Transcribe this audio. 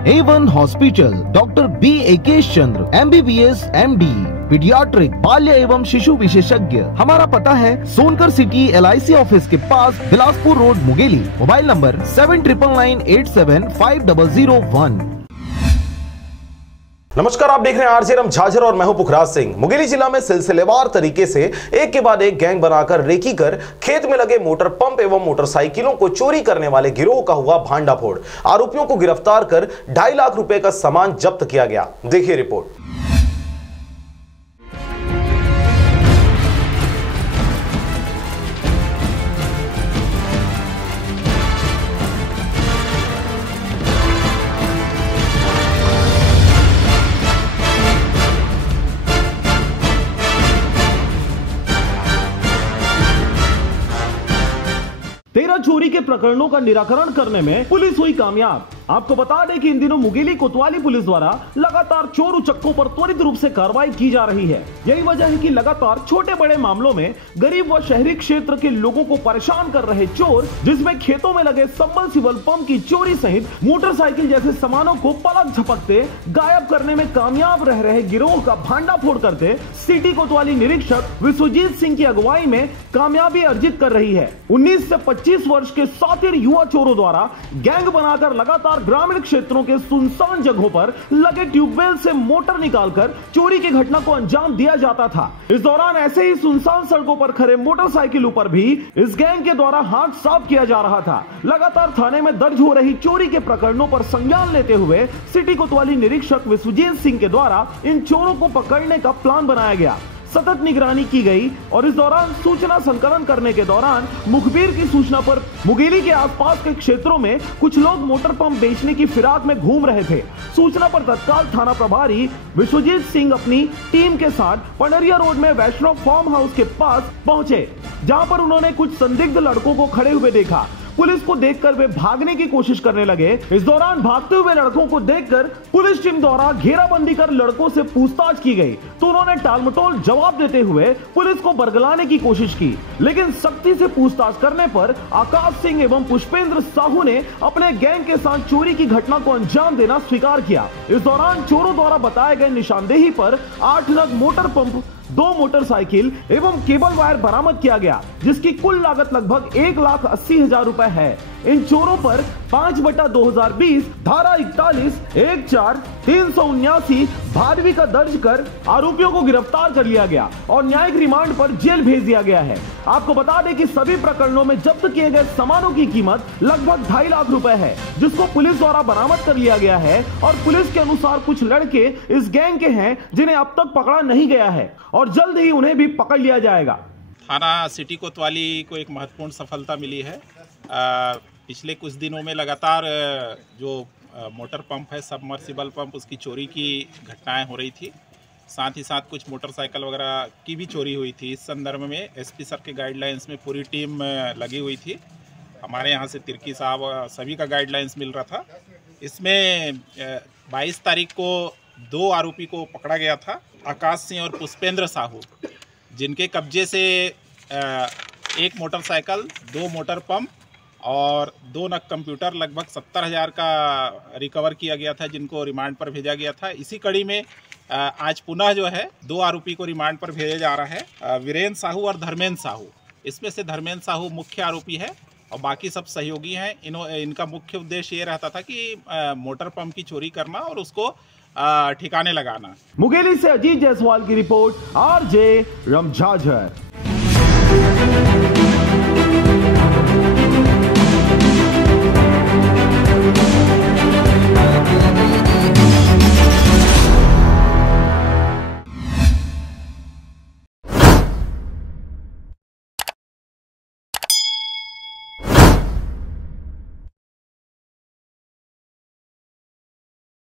A1 hospital, doctor B एकेश चंद्र, MBBS MD, paediatric, बाल्य एवं शिशु विशेषज्ञ। हमारा पता है सोनकर सिटी LIC ऑफिस के पास, Bilaspur road, Mungeli. Mobile number 7999875001। नमस्कार, आप देख रहे हैं आरजे रम झाझर और मैं हूं पुखराज सिंह। मुंगेली जिला में सिलसिलेवार तरीके से एक के बाद एक गैंग बनाकर रेकी कर खेत में लगे मोटर पंप एवं मोटरसाइकिलों को चोरी करने वाले गिरोह का हुआ भांडाफोड़। आरोपियों को गिरफ्तार कर 2.5 लाख रुपए का सामान जब्त किया गया। देखिए रिपोर्ट। तेरह चोरी के प्रकरणों का निराकरण करने में पुलिस हुई कामयाब। आपको बता दें कि इन दिनों मुंगेली कोतवाली पुलिस द्वारा लगातार चोर उचक्कों पर त्वरित रूप से कार्रवाई की जा रही है। यही वजह है कि लगातार छोटे बड़े मामलों में गरीब व शहरी क्षेत्र के लोगों को परेशान कर रहे चोर, जिसमें खेतों में लगे सबमर्सिबल पंप की चोरी सहित मोटरसाइकिल जैसे सामानों को पलक झपकते गायब करने में कामयाब रह रहे गिरोह का भांडाफोड़ करते सिटी कोतवाली निरीक्षक विश्वजीत सिंह की अगुवाई में कामयाबी अर्जित कर रही है। 19 से 25 वर्ष के सातिर युवा चोरों द्वारा गैंग बनाकर लगातार ग्रामीण क्षेत्रों के सुनसान जगहों पर लगे ट्यूबवेल से मोटर निकालकर चोरी की घटना को अंजाम दिया जाता था। इस दौरान ऐसे ही सुनसान सड़कों पर खड़े मोटरसाइकिलों पर भी इस गैंग के द्वारा हाथ साफ किया जा रहा था। लगातार थाने में दर्ज हो रही चोरी के प्रकरणों पर संज्ञान लेते हुए सिटी कोतवाली निरीक्षक विश्वजीत सिंह के द्वारा इन चोरों को पकड़ने का प्लान बनाया गया। सतत निगरानी की गई और इस दौरान सूचना संकलन करने के दौरान मुखबिर की सूचना पर मुंगेली के आसपास के क्षेत्रों में कुछ लोग मोटर पंप बेचने की फिराक में घूम रहे थे। सूचना पर तत्काल थाना प्रभारी विश्वजीत सिंह अपनी टीम के साथ पंडरिया रोड में वैष्णव फार्म हाउस के पास पहुंचे, जहां पर उन्होंने कुछ संदिग्ध लड़कों को खड़े हुए देखा। पुलिस को देखकर वे भागने की कोशिश करने लगे। इस दौरान भागते हुए लड़कों को देखकर पुलिस टीम द्वारा घेराबंदी कर लड़कों से पूछताछ की गई, तो उन्होंने टालमटोल जवाब देते हुए पुलिस को बरगलाने की कोशिश की, लेकिन सख्ती से पूछताछ करने पर आकाश सिंह एवं पुष्पेंद्र साहू ने अपने गैंग के साथ चोरी की घटना को अंजाम देना स्वीकार किया। इस दौरान चोरों द्वारा बताए गए निशानदेही पर 8 नग मोटर पंप, 2 मोटरसाइकिल एवं केबल वायर बरामद किया गया, जिसकी कुल लागत लगभग 1,80,000 रुपए है। इन चोरों पर 5/2020 धारा 41, 1-4, 379 भादवी का दर्ज कर आरोपियों को गिरफ्तार कर लिया गया और न्यायिक रिमांड पर जेल भेज दिया गया है। आपको बता दें कि सभी प्रकरणों में जब्त किए गए सामानों की कीमत लगभग 2.5 लाख रुपए है, जिसको पुलिस द्वारा बरामद कर लिया गया है। और पुलिस के अनुसार कुछ लड़के इस गैंग के हैं जिन्हें अब तक पकड़ा नहीं गया है और जल्द ही उन्हें भी पकड़ लिया जाएगा। थाना सिटी कोतवाली को एक महत्वपूर्ण सफलता मिली है। पिछले कुछ दिनों में लगातार जो मोटर पंप है, सबमर्सिबल पंप, उसकी चोरी की घटनाएं हो रही थी। साथ ही साथ कुछ मोटरसाइकिल वगैरह की भी चोरी हुई थी। इस संदर्भ में SP सर के गाइडलाइंस में पूरी टीम लगी हुई थी। हमारे यहाँ से तिर्की साहब सभी का गाइडलाइंस मिल रहा था। इसमें 22 तारीख को 2 आरोपी को पकड़ा गया था, आकाश सिंह और पुष्पेंद्र साहू, जिनके कब्जे से 1 मोटरसाइकिल, 2 मोटर पंप और 2 नग कंप्यूटर लगभग 70,000 का रिकवर किया गया था, जिनको रिमांड पर भेजा गया था। इसी कड़ी में आज पुनः जो है 2 आरोपी को रिमांड पर भेजा जा रहा है, वीरेंद्र साहू और धर्मेंद्र साहू। इसमें से धर्मेंद्र साहू मुख्य आरोपी है और बाकी सब सहयोगी हैं। इनका मुख्य उद्देश्य ये रहता था कि मोटर पंप की चोरी करना और उसको ठिकाने लगाना। मुंगेली से अजीत जायसवाल की रिपोर्ट, आरजे रम झाझर।